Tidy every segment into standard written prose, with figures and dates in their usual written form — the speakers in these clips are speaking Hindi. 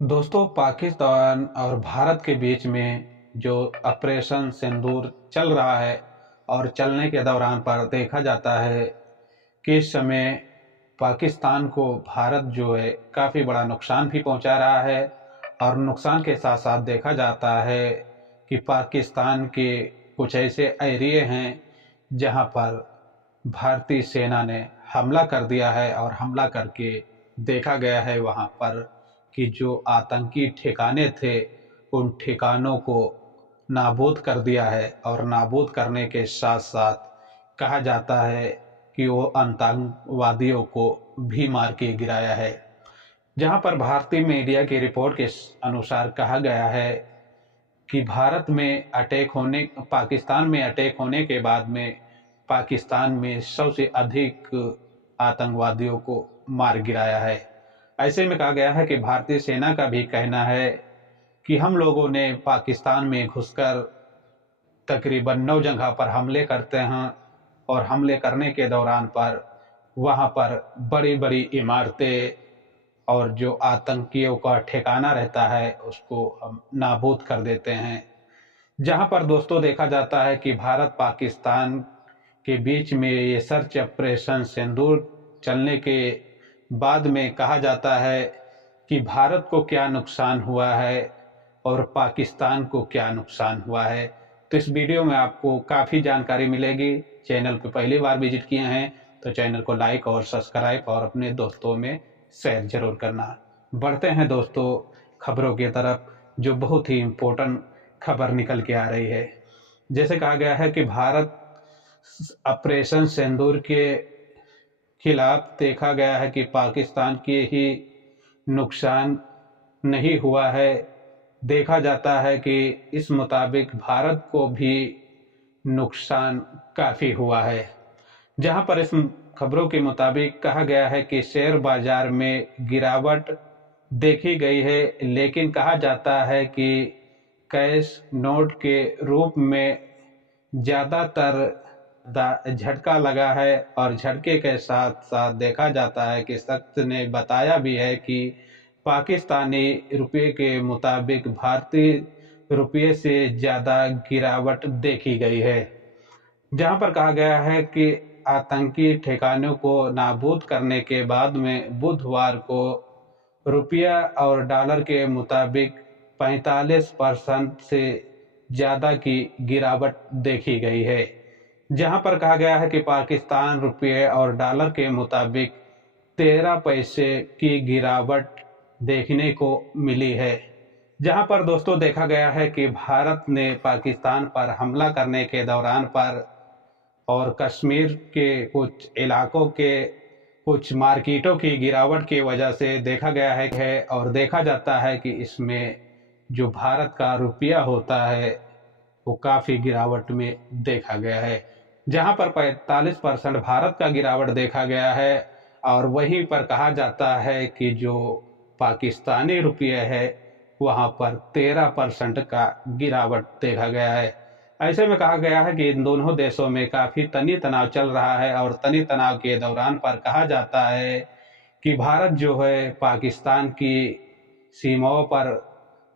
दोस्तों, पाकिस्तान और भारत के बीच में जो ऑपरेशन सिंदूर चल रहा है और चलने के दौरान पर देखा जाता है कि इस समय पाकिस्तान को भारत जो है काफ़ी बड़ा नुकसान भी पहुंचा रहा है। और नुकसान के साथ साथ देखा जाता है कि पाकिस्तान के कुछ ऐसे एरिए हैं जहां पर भारतीय सेना ने हमला कर दिया है और हमला करके देखा गया है वहां पर कि जो आतंकी ठिकाने थे उन ठिकानों को नाबूद कर दिया है। और नाबूद करने के साथ साथ कहा जाता है कि वो आतंकवादियों को भी मार के गिराया है। जहां पर भारतीय मीडिया की रिपोर्ट के अनुसार कहा गया है कि भारत में अटैक होने पाकिस्तान में अटैक होने के बाद में पाकिस्तान में सबसे अधिक आतंकवादियों को मार गिराया है। ऐसे में कहा गया है कि भारतीय सेना का भी कहना है कि हम लोगों ने पाकिस्तान में घुसकर तकरीबन 9 जगह पर हमले करते हैं और हमले करने के दौरान पर वहां पर बड़ी-बड़ी इमारतें और जो आतंकियों का ठिकाना रहता है उसको हम नाबूद कर देते हैं। जहां पर दोस्तों देखा जाता है कि भारत पाकिस्तान के बीच में ये सर्च ऑपरेशन सिंदूर चलने के बाद में कहा जाता है कि भारत को क्या नुकसान हुआ है और पाकिस्तान को क्या नुकसान हुआ है। तो इस वीडियो में आपको काफ़ी जानकारी मिलेगी। चैनल पे पहली बार विजिट किए हैं तो चैनल को लाइक और सब्सक्राइब और अपने दोस्तों में शेयर जरूर करना। बढ़ते हैं दोस्तों खबरों की तरफ, जो बहुत ही इम्पोर्टेंट खबर निकल के आ रही है। जैसे कहा गया है कि भारत ऑपरेशन सिंदूर के खिलाफ देखा गया है कि पाकिस्तान के ही नुकसान नहीं हुआ है। देखा जाता है कि इस मुताबिक भारत को भी नुकसान काफ़ी हुआ है। जहां पर इस खबरों के मुताबिक कहा गया है कि शेयर बाजार में गिरावट देखी गई है, लेकिन कहा जाता है कि कैश नोट के रूप में ज़्यादातर झटका लगा है। और झटके के साथ साथ देखा जाता है कि शख्स ने बताया भी है कि पाकिस्तानी रुपये के मुताबिक भारतीय रुपये से ज़्यादा गिरावट देखी गई है। जहां पर कहा गया है कि आतंकी ठिकानों को नाबूद करने के बाद में बुधवार को रुपया और डॉलर के मुताबिक 45% से ज़्यादा की गिरावट देखी गई है। जहां पर कहा गया है कि पाकिस्तान रुपये और डॉलर के मुताबिक 13 पैसे की गिरावट देखने को मिली है। जहां पर दोस्तों देखा गया है कि भारत ने पाकिस्तान पर हमला करने के दौरान पर और कश्मीर के कुछ इलाकों के कुछ मार्केटों की गिरावट की वजह से देखा गया है और देखा जाता है कि इसमें जो भारत का रुपया होता है वो काफ़ी गिरावट में देखा गया है। जहां पर 45% भारत का गिरावट देखा गया है और वहीं पर कहा जाता है कि जो पाकिस्तानी रुपये है वहां पर 13% का गिरावट देखा गया है। ऐसे में कहा गया है कि इन दोनों देशों में काफ़ी तनी तनाव चल रहा है और तनी तनाव के दौरान पर कहा जाता है कि भारत जो है पाकिस्तान की सीमाओं पर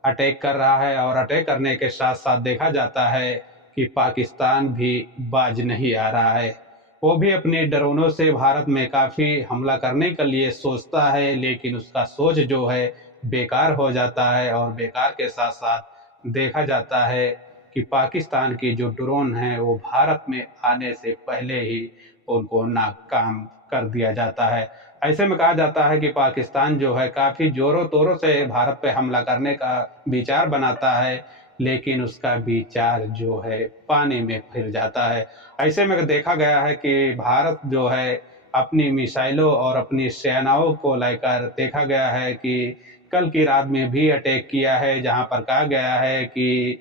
अटैक कर रहा है और अटैक करने के साथ साथ देखा जाता है कि पाकिस्तान भी बाज नहीं आ रहा है। वो भी अपने ड्रोनों से भारत में काफ़ी हमला करने के लिए सोचता है, लेकिन उसका सोच जो है बेकार हो जाता है। और बेकार के साथ साथ देखा जाता है कि पाकिस्तान की जो ड्रोन हैं वो भारत में आने से पहले ही उनको नाकाम कर दिया जाता है। ऐसे में कहा जाता है कि पाकिस्तान जो है काफ़ी ज़ोरों तोरों से भारत पे हमला करने का विचार बनाता है, लेकिन उसका विचार जो है पानी में फिर जाता है। ऐसे में देखा गया है कि भारत जो है अपनी मिसाइलों और अपनी सेनाओं को लेकर देखा गया है कि कल की रात में भी अटैक किया है, जहां पर कहा गया है कि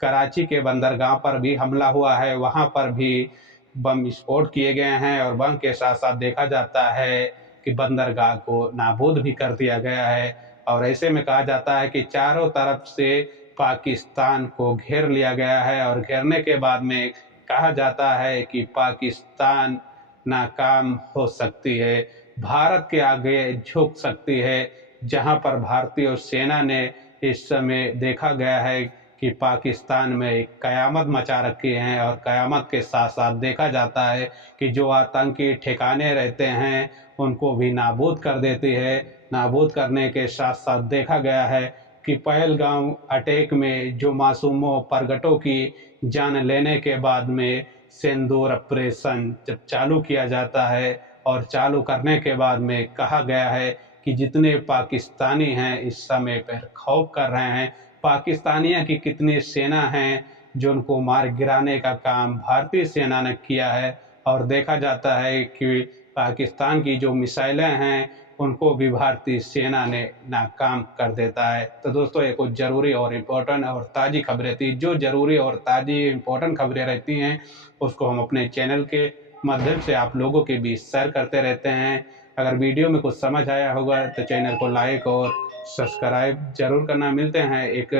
कराची के बंदरगाह पर भी हमला हुआ है, वहां पर भी बम विस्फोट किए गए हैं और बम के साथ साथ देखा जाता है कि बंदरगाह को नाबूद भी कर दिया गया है। और ऐसे में कहा जाता है कि चारों तरफ से पाकिस्तान को घेर लिया गया है और घेरने के बाद में कहा जाता है कि पाकिस्तान नाकाम हो सकती है, भारत के आगे झुक सकती है। जहां पर भारतीय सेना ने इस समय देखा गया है कि पाकिस्तान में एक कयामत मचा रखी है, और कयामत के साथ साथ देखा जाता है कि जो आतंकी ठिकाने रहते हैं उनको भी नाबूद कर देती है। नाबूद करने के साथ साथ देखा गया है कि पहलगाम अटैक में जो मासूमों परगटों की जान लेने के बाद में सिंदूर ऑपरेशन जब चालू किया जाता है, और चालू करने के बाद में कहा गया है कि जितने पाकिस्तानी हैं इस समय पर खौफ कर रहे हैं, पाकिस्तानियों की कितनी सेना हैं जो उनको मार गिराने का काम भारतीय सेना ने किया है। और देखा जाता है कि पाकिस्तान की जो मिसाइलें हैं उनको भी भारतीय सेना ने नाकाम कर देता है। तो दोस्तों, ये कुछ ज़रूरी और इम्पोर्टेंट और ताज़ी खबरें थी। जो ज़रूरी और ताज़ी इम्पोर्टेंट खबरें रहती हैं उसको हम अपने चैनल के माध्यम से आप लोगों के बीच शेयर करते रहते हैं। अगर वीडियो में कुछ समझ आया होगा तो चैनल को लाइक और सब्सक्राइब जरूर करना। मिलते हैं एक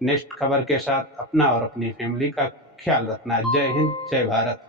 नेक्स्ट खबर के साथ। अपना और अपनी फैमिली का ख्याल रखना। जय हिंद, जय भारत।